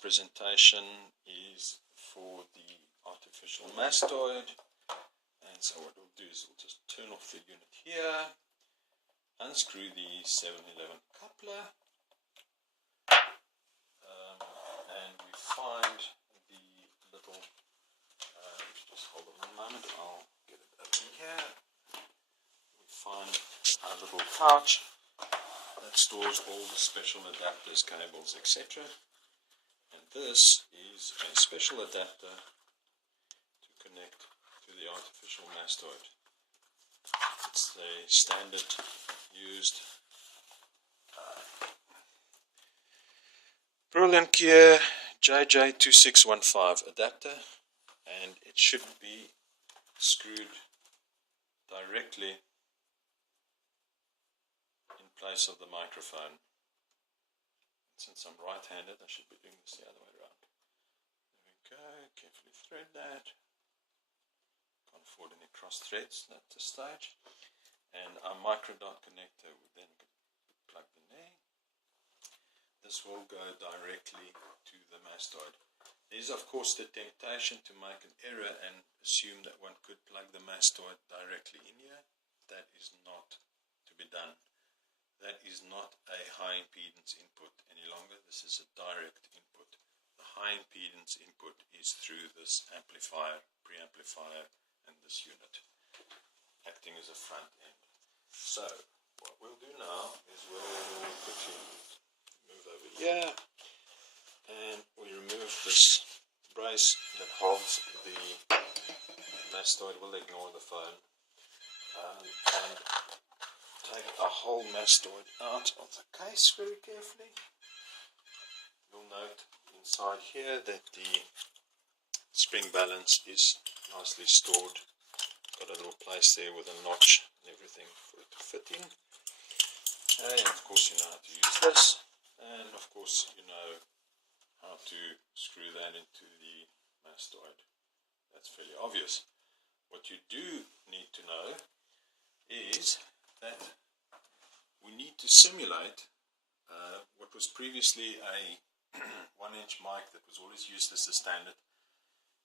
presentation is for the artificial mastoid. And so what we'll do is we'll just turn off the unit here, unscrew the 711 coupler, and we find the little, just hold on a moment, I'll get it over here. We find our little pouch that stores all the special adapters, cables, etc. And this is a special adapter to connect to the artificial mastoid. It's the standard used Brilliant Gear JJ2615 adapter, and it should be screwed directly in place of the microphone. Since I'm right-handed, I should be doing this the other way around. There we go, carefully thread that. Can't afford any cross threads at this stage. And our micro dot connector would then be plugged in there. This will go directly to the mastoid. There's of course the temptation to make an error and assume that one could plug the mastoid directly in here. That is not to be done. That is not a high impedance input any longer. This is a direct input. The high impedance input is through this amplifier, preamplifier, and this unit, acting as a front end. So what we'll do now is we'll quickly move over here, and we remove this brace that holds the mastoid. We'll ignore the phone and take the whole mastoid out of the case very carefully. You'll note inside here that the spring balance is nicely stored. Got a little place there with a notch and everything for it to fit in. And of course you know how to use this, and of course you know how to screw that into the mastoid. That's fairly obvious. What you do need to know is that we need to simulate what was previously a 1-inch mic that was always used as the standard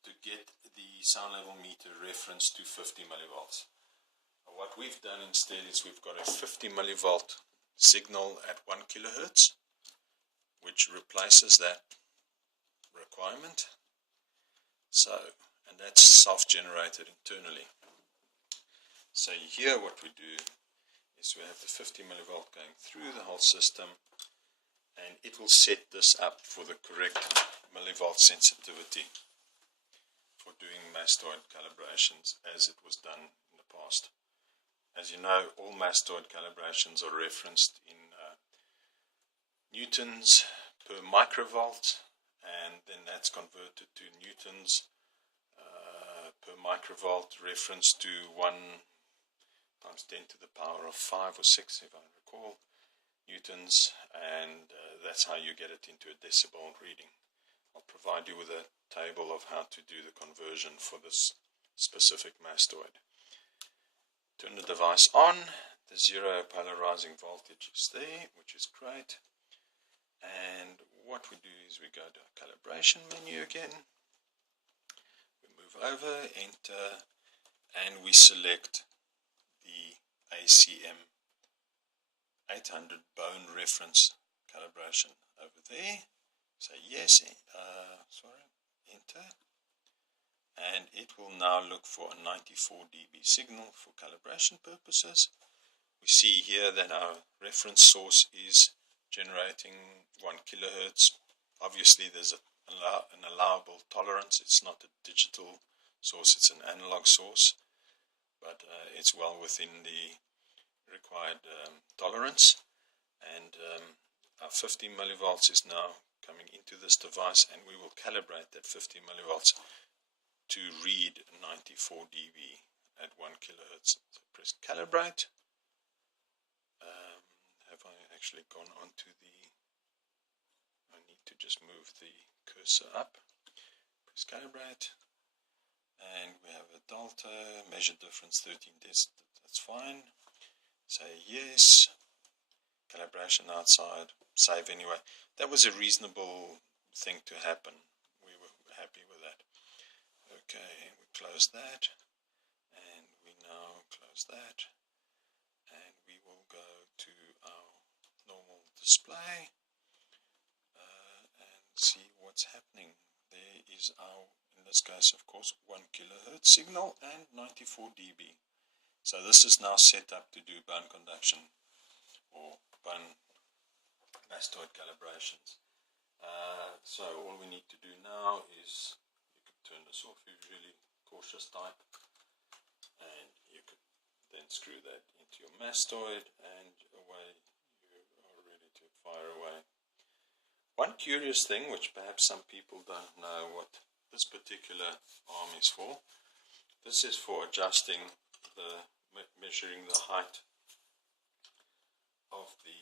to get the sound level meter reference to 50 millivolts. What we've done instead is we've got a 50 millivolt signal at 1 kilohertz, which replaces that requirement. So, and that's self-generated internally. So here what we do is we have the 50 millivolt going through the whole system, and it will set this up for the correct millivolt sensitivity for doing mastoid calibrations as it was done in the past. As you know, all mastoid calibrations are referenced in newtons per microvolt, and then that's converted to newtons per microvolt, reference to 1 times 10 to the power of 5 or 6, if I recall, newtons, and that's how you get it into a decibel reading. I'll provide you with a table of how to do the conversion for this specific mastoid. Turn the device on. The zero polarizing voltage is there, which is great. And what we do is we go to our calibration menu again. We move over, enter, and we select the ACM 800 bone reference calibration over there. Say yes, enter, and it will now look for a 94 dB signal for calibration purposes. We see here that our reference source is generating 1 kilohertz. Obviously there's an allowable tolerance. It's not a digital source, it's an analog source, but it's well within the required tolerance, and our 50 millivolts is now coming into this device, and we will calibrate that 50 millivolts to read 94 dB at 1 kilohertz. So press calibrate. Have I actually gone on to the, I need to just move the cursor up. Press calibrate, and we have a delta, measure difference 13 dB, that's fine. Say yes, calibration outside, save anyway. That was a reasonable thing to happen. We were happy with that. Okay, we close that, and we now close that, and we will go to our normal display and see what's happening. There is our, in this case of course, 1 kilohertz signal and 94 dB. So this is now set up to do bone conduction or bone mastoid calibrations. So all we need to do now is, you could turn this off if you're really cautious type, and you could then screw that into your mastoid, and away you are ready to fire away. One curious thing, which perhaps some people don't know what this particular arm is for, this is for adjusting the, measuring the height of the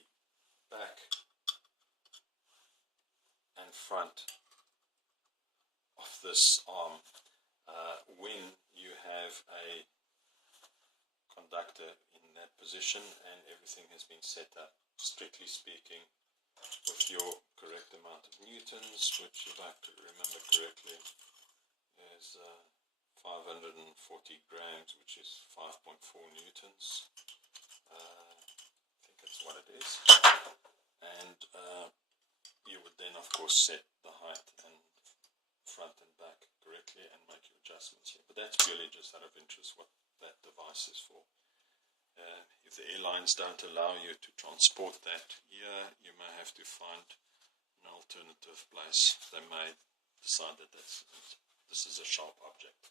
back and front of this arm when you have a conductor in that position and everything has been set up, strictly speaking, with your correct amount of newtons, which, if I remember correctly, is 540 grams, which is 5.4 newtons. I think that's what it is. And you would then, of course, set the height and front and back correctly and make your adjustments here. But that's purely just out of interest what that device is for. If the airlines don't allow you to transport that here, you may have to find an alternative place. They may decide that this is a sharp object.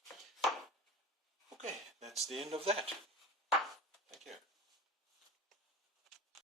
Okay, that's the end of that.